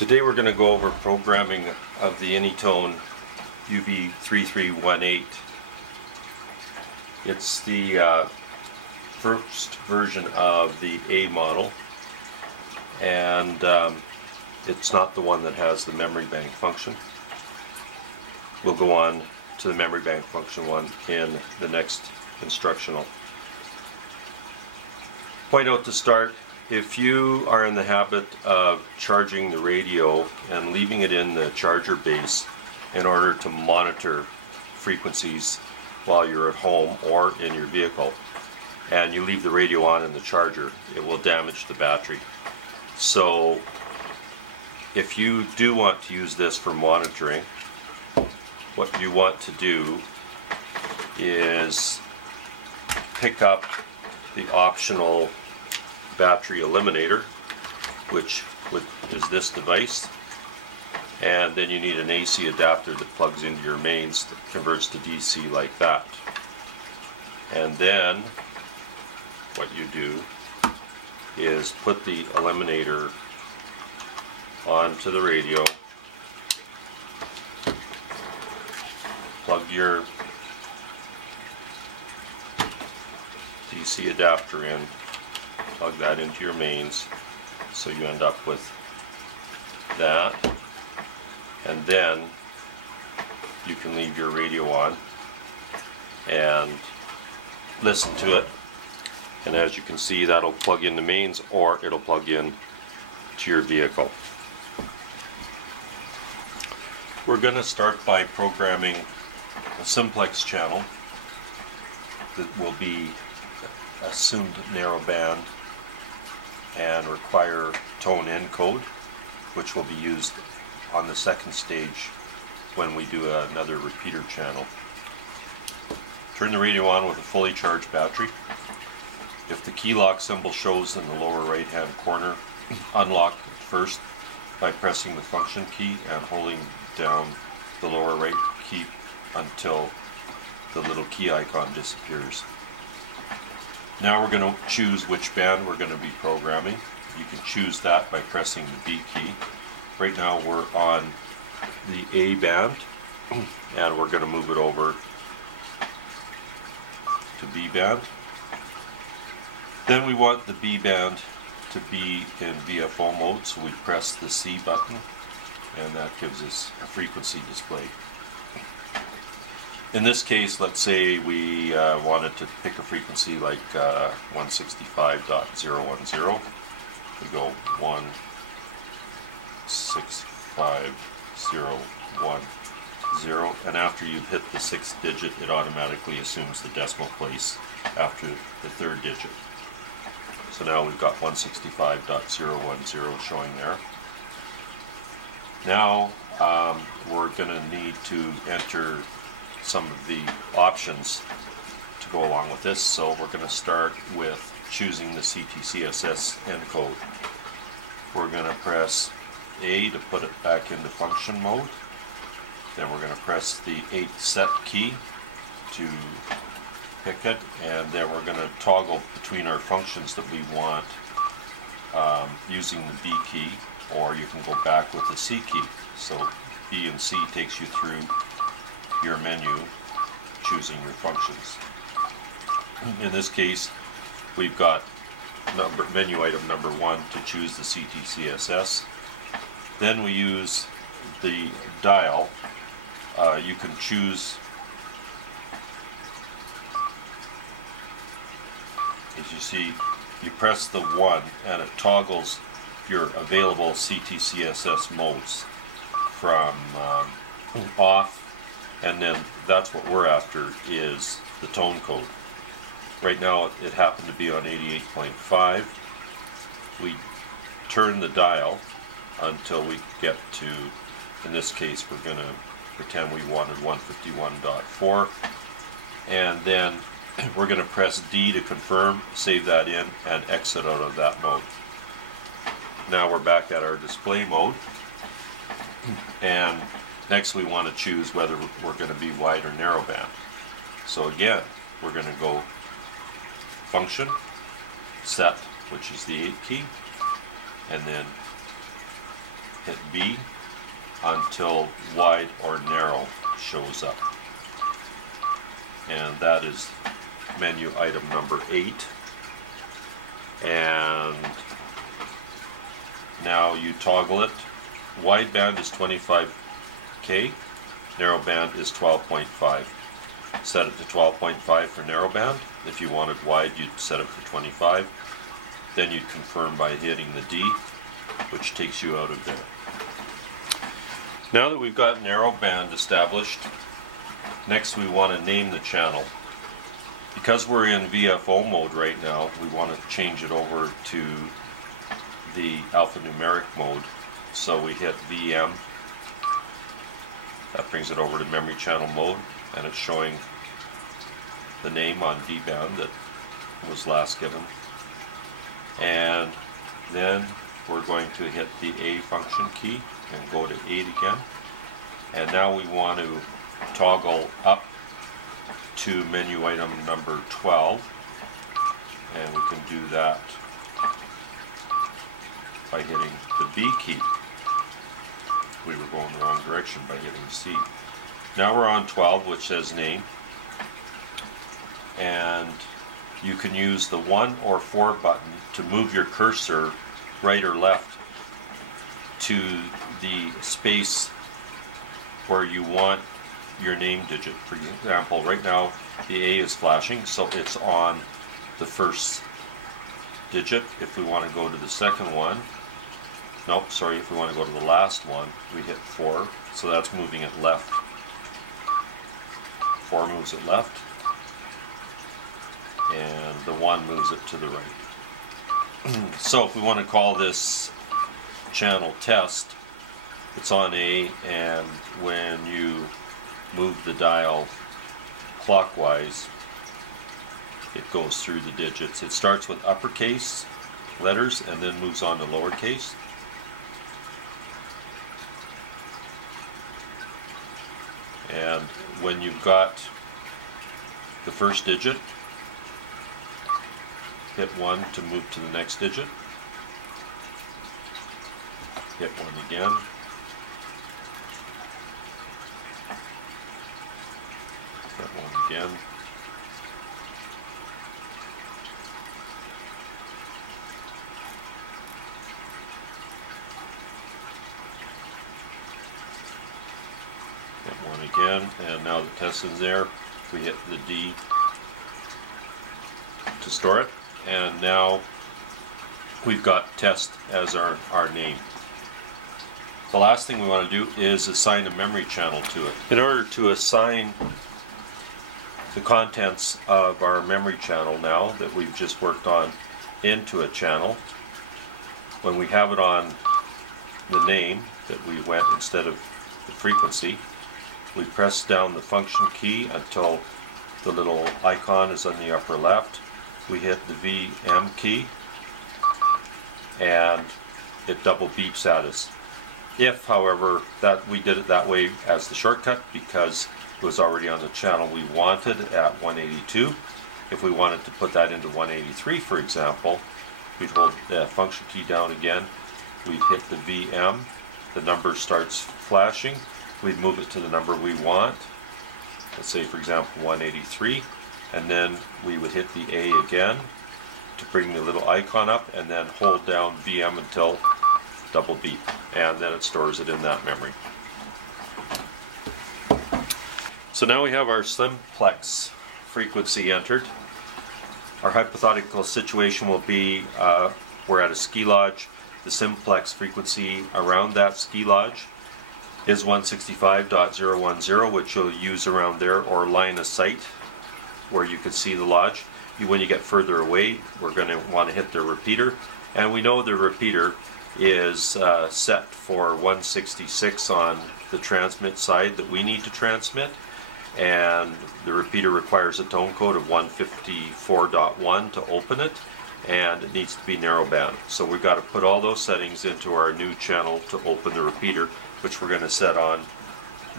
Today we're going to go over programming of the Anytone UV-3318. It's the first version of the A model, and it's not the one that has the memory bank function. We'll go on to the memory bank function one in the next instructional. Point out to start, if you are in the habit of charging the radio and leaving it in the charger base in order to monitor frequencies while you're at home or in your vehicle, and you leave the radio on in the charger, it will damage the battery. So if you do want to use this for monitoring, what you want to do is pick up the optional battery eliminator, which is this device, and then you need an AC adapter that plugs into your mains that converts to DC like that. And then what you do is put the eliminator onto the radio, plug your DC adapter in, plug that into your mains, so you end up with that, and then you can leave your radio on and listen to it, and as you can see, that'll plug in the mains or it'll plug in to your vehicle. We're going to start by programming a simplex channel that will be assumed narrowband and require tone encode, which will be used on the second stage when we do another repeater channel. Turn the radio on with a fully charged battery. If the key lock symbol shows in the lower right hand corner, unlock it first by pressing the function key and holding down the lower right key until the little key icon disappears. Now we're going to choose which band we're going to be programming. You can choose that by pressing the B key. Right now we're on the A band, and we're going to move it over to B band. Then we want the B band to be in VFO mode, so we press the C button, and that gives us a frequency display. In this case, let's say we wanted to pick a frequency like 165.010. We go 165.010, and after you've hit the 6th digit, it automatically assumes the decimal place after the 3rd digit. So now we've got 165.010 showing there. Now we're going to need to enter some of the options to go along with this, so we're going to start with choosing the CTCSS encode. We're going to press A to put it back into function mode. Then we're going to press the 8 set key to pick it, and then we're going to toggle between our functions that we want using the B key, or you can go back with the C key. So B and C takes you through your menu choosing your functions. In this case, we've got menu item number 1 to choose the CTCSS. Then we use the dial. You can choose, as you see, you press the 1 and it toggles your available CTCSS modes from off, and then that's what we're after, is the tone code. Right now it happened to be on 88.5. We turn the dial until we get to, in this case we're going to pretend we wanted 151.4, and then we're going to press D to confirm, save that in, and exit out of that mode. Now we're back at our display mode, and next we want to choose whether we're going to be wide or narrow band. So again, we're going to go function, set, which is the 8 key, and then hit B until wide or narrow shows up. And that is menu item number 8. And now you toggle it. Wideband is 25K, narrowband is 12.5. Set it to 12.5 for narrowband. If you wanted wide, you'd set it for 25. Then you'd confirm by hitting the D, which takes you out of there. Now that we've got narrowband established, next we want to name the channel. Because we're in VFO mode right now, we want to change it over to the alphanumeric mode. So we hit VM. That brings it over to memory channel mode, and it's showing the name on D band that was last given. And then we're going to hit the A function key and go to 8 again. And now we want to toggle up to menu item number 12, and we can do that by hitting the B key. We were going the wrong direction by hitting C. Now we're on 12, which says name, and you can use the 1 or 4 button to move your cursor right or left to the space where you want your name digit. For example, right now the A is flashing, so it's on the first digit. If we want to go to the second one, nope, sorry, if we want to go to the last one, we hit 4, so that's moving it left. 4 moves it left, and the 1 moves it to the right. So if we want to call this channel test, it's on A, and when you move the dial clockwise, it goes through the digits. It starts with uppercase letters and then moves on to lowercase. And when you've got the first digit, hit 1 to move to the next digit. Hit 1 again. Hit 1 again. Hit 1 again, and now the test is there. We hit the D to store it, and now we've got test as our name. The last thing we want to do is assign a memory channel to it. In order to assign the contents of our memory channel now that we've just worked on into a channel, when we have it on the name that we went instead of the frequency, we press down the function key until the little icon is on the upper left. We hit the VM key and it double beeps at us. If, however, that we did it that way as the shortcut because it was already on the channel we wanted at 182. If we wanted to put that into 183, for example, we'd hold the function key down again, we'd hit the VM, the number starts flashing, we'd move it to the number we want, let's say for example 183, and then we would hit the A again to bring the little icon up, and then hold down VM until double beep, and then it stores it in that memory. So now we have our Simplex frequency entered. Our hypothetical situation will be we're at a ski lodge. The Simplex frequency around that ski lodge is 165.010, which you'll use around there, or line of sight where you can see the lodge. When you get further away, we're going to want to hit the repeater, and we know the repeater is set for 166 on the transmit side that we need to transmit, and the repeater requires a tone code of 154.1 to open it, and it needs to be narrowband. So we've got to put all those settings into our new channel to open the repeater, which we're going to set on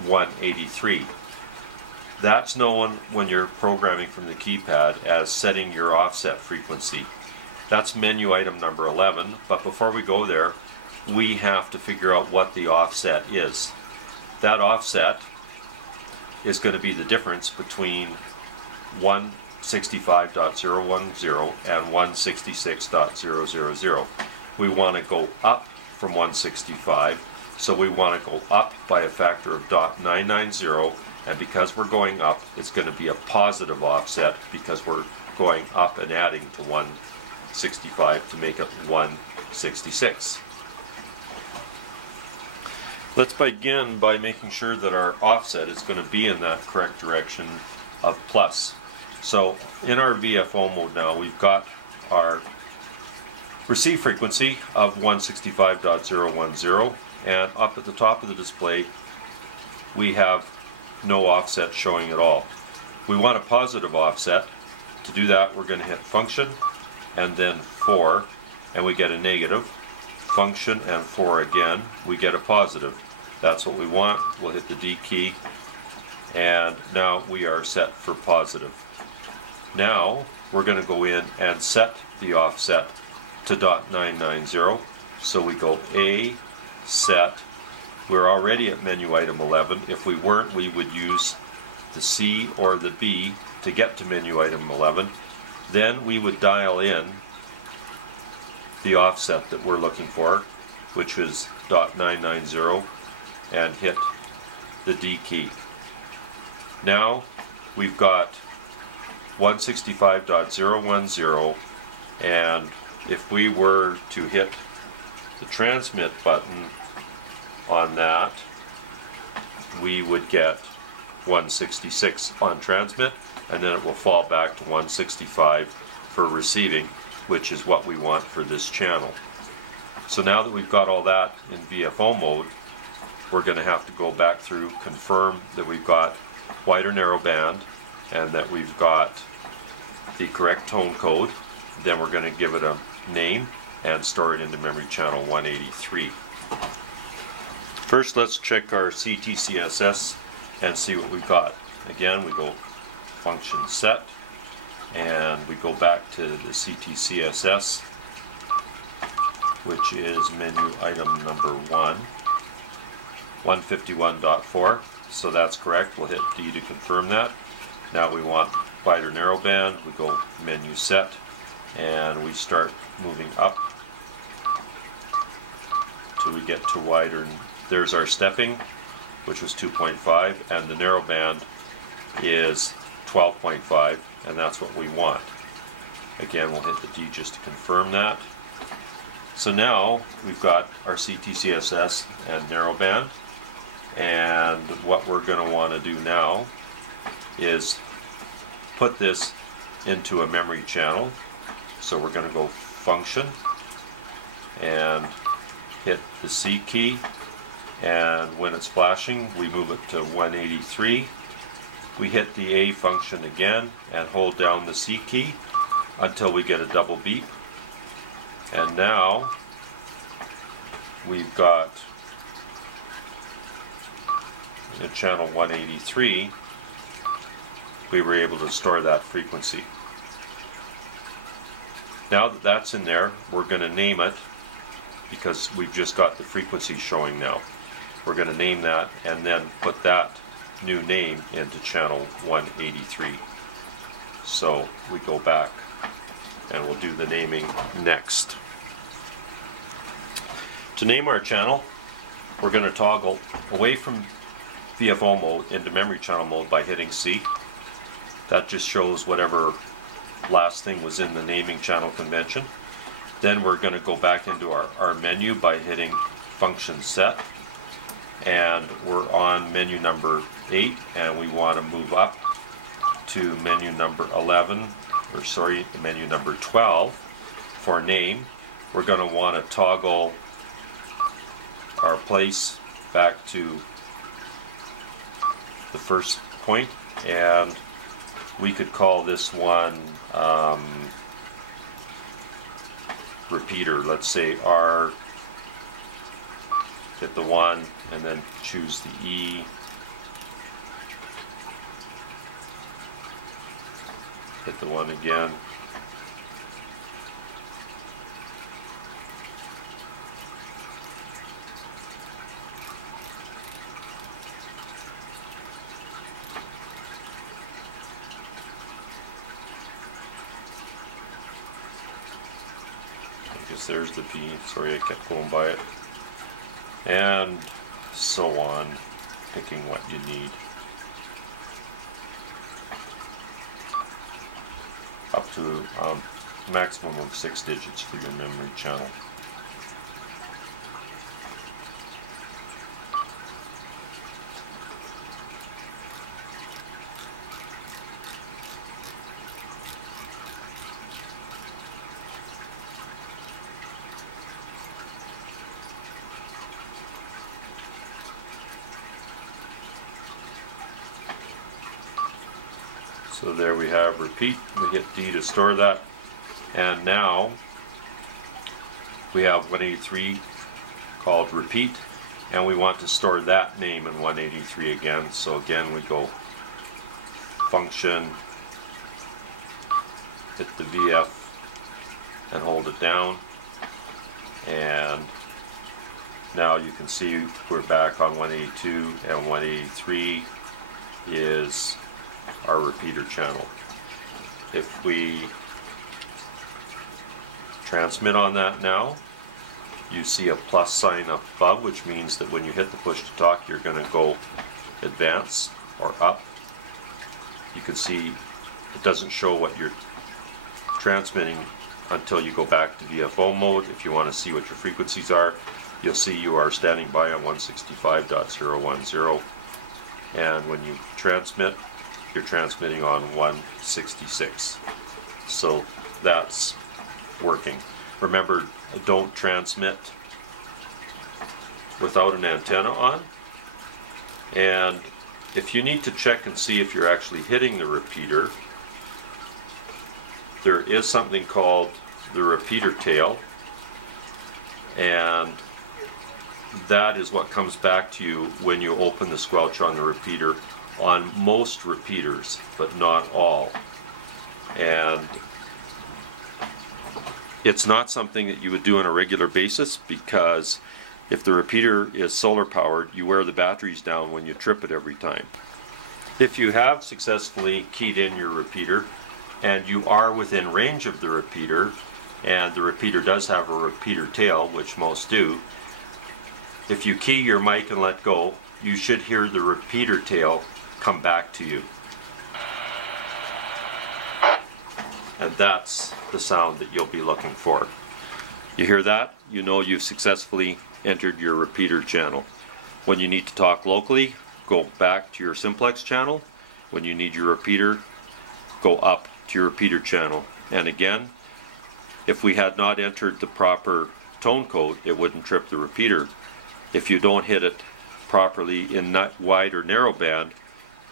183. That's known when you're programming from the keypad as setting your offset frequency. That's menu item number 11, but before we go there, we have to figure out what the offset is. That offset is going to be the difference between 165.010 and 166.000. We want to go up from 165, so we want to go up by a factor of 0.990, and because we're going up, it's going to be a positive offset because we're going up and adding to 165 to make it 166. Let's begin by making sure that our offset is going to be in that correct direction of plus. So in our VFO mode now, we've got our receive frequency of 165.010, and up at the top of the display we have no offset showing at all. We want a positive offset. To do that, we're going to hit function and then 4, and we get a negative. Function and 4 again, we get a positive. That's what we want. We'll hit the D key, and now we are set for positive. Now we're going to go in and set the offset to 0.990. So we go A, set. We're already at menu item 11. If we weren't, we would use the C or the B to get to menu item 11. Then we would dial in the offset that we're looking for, which is 0.990, and hit the D key. Now we've got 165.010, and if we were to hit the transmit button on that, we would get 166 on transmit, and then it will fall back to 165 for receiving, which is what we want for this channel. So now that we've got all that in VFO mode, we're going to have to go back through, confirm that we've got wide or narrow band and that we've got the correct tone code. Then we're going to give it a name and store it into memory channel 183. First, let's check our CTCSS and see what we've got. Again, we go function set, and we go back to the CTCSS, which is menu item number 1, 151.4. So that's correct. We'll hit D to confirm that. Now we want wide or narrow band. We go menu set, and we start moving up till we get to wider. There's our stepping, which was 2.5, and the narrow band is 12.5, and that's what we want. Again, we'll hit the D just to confirm that. So now we've got our CTCSS and narrow band, and what we're going to want to do now is put this into a memory channel. So we're going to go function and hit the C key, and when it's flashing we move it to 183. We hit the A function again and hold down the C key until we get a double beep, and now we've got in channel 183 we were able to store that frequency. Now that that's in there, we're going to name it, because we've just got the frequency showing now. We're going to name that and then put that new name into channel 183. So we go back and we'll do the naming next. To name our channel, we're going to toggle away from VFO mode into memory channel mode by hitting C. That just shows whatever last thing was in the naming channel convention. Then we're going to go back into our menu by hitting function set, and we're on menu number 8, and we want to move up to menu number 11, or sorry, menu number 12 for name. We're going to want to toggle our place back to the first point, and we could call this one repeater. Let's say R, hit the 1 and then choose the E, hit the 1 again, I guess there's the P. Sorry, I kept going by it. And so on, picking what you need. Up to a maximum of 6 digits for your memory channel. So there we have repeat. We hit D to store that. And now we have 183 called repeat, and we want to store that name in 183 again. So again we go function, hit the VF and hold it down, and now you can see we're back on 182, and 183 is our repeater channel. If we transmit on that now, you see a plus sign up above, which means that when you hit the push to talk, you're going to go advance or up. You can see it doesn't show what you're transmitting until you go back to VFO mode. If you want to see what your frequencies are, you'll see you are standing by on 165.010, and when you transmit, you're transmitting on 166. So that's working. Remember, don't transmit without an antenna on. And if you need to check and see if you're actually hitting the repeater, there is something called the repeater tail, and that is what comes back to you when you open the squelch on the repeater on most repeaters, but not all. And it's not something that you would do on a regular basis, because if the repeater is solar powered, you wear the batteries down when you trip it every time. If you have successfully keyed in your repeater and you are within range of the repeater, and the repeater does have a repeater tail, which most do, if you key your mic and let go, you should hear the repeater tail come back to you. And that's the sound that you'll be looking for. You hear that? You know you've successfully entered your repeater channel. When you need to talk locally, go back to your simplex channel. When you need your repeater, go up to your repeater channel. And again, if we had not entered the proper tone code, it wouldn't trip the repeater. If you don't hit it properly in wide or narrow band,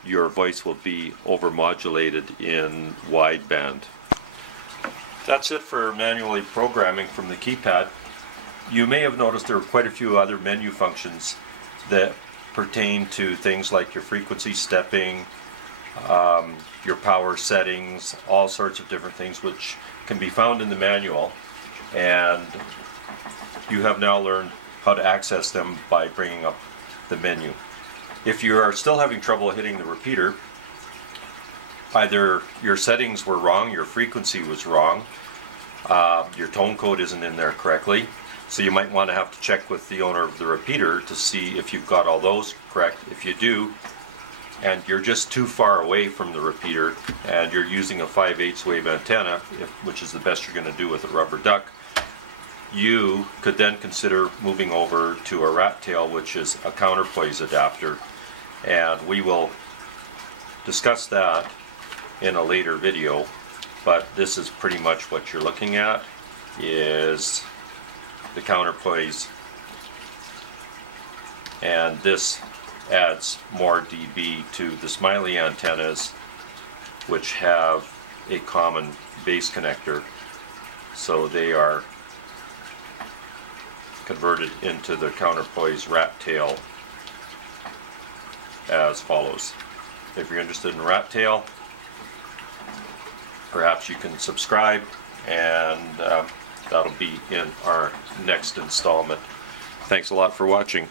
your voice will be overmodulated in wide band. That's it for manually programming from the keypad. You may have noticed there are quite a few other menu functions that pertain to things like your frequency stepping, your power settings, all sorts of different things which can be found in the manual, and you have now learned how to access them by bringing up the menu. If you are still having trouble hitting the repeater, either your settings were wrong, your frequency was wrong, your tone code isn't in there correctly, so you might want to have to check with the owner of the repeater to see if you've got all those correct. If you do, and you're just too far away from the repeater, and you're using a 5/8 wave antenna, which is the best you're going to do with a rubber duck, you could then consider moving over to a rat tail, which is a counterpoise adapter, and we will discuss that in a later video. But this is pretty much what you're looking at, is the counterpoise, and this adds more dB to the Smiley antennas, which have a common base connector, so they are converted into the counterpoise rat tail as follows. If you're interested in rat tail, perhaps you can subscribe, and that'll be in our next installment. Thanks a lot for watching.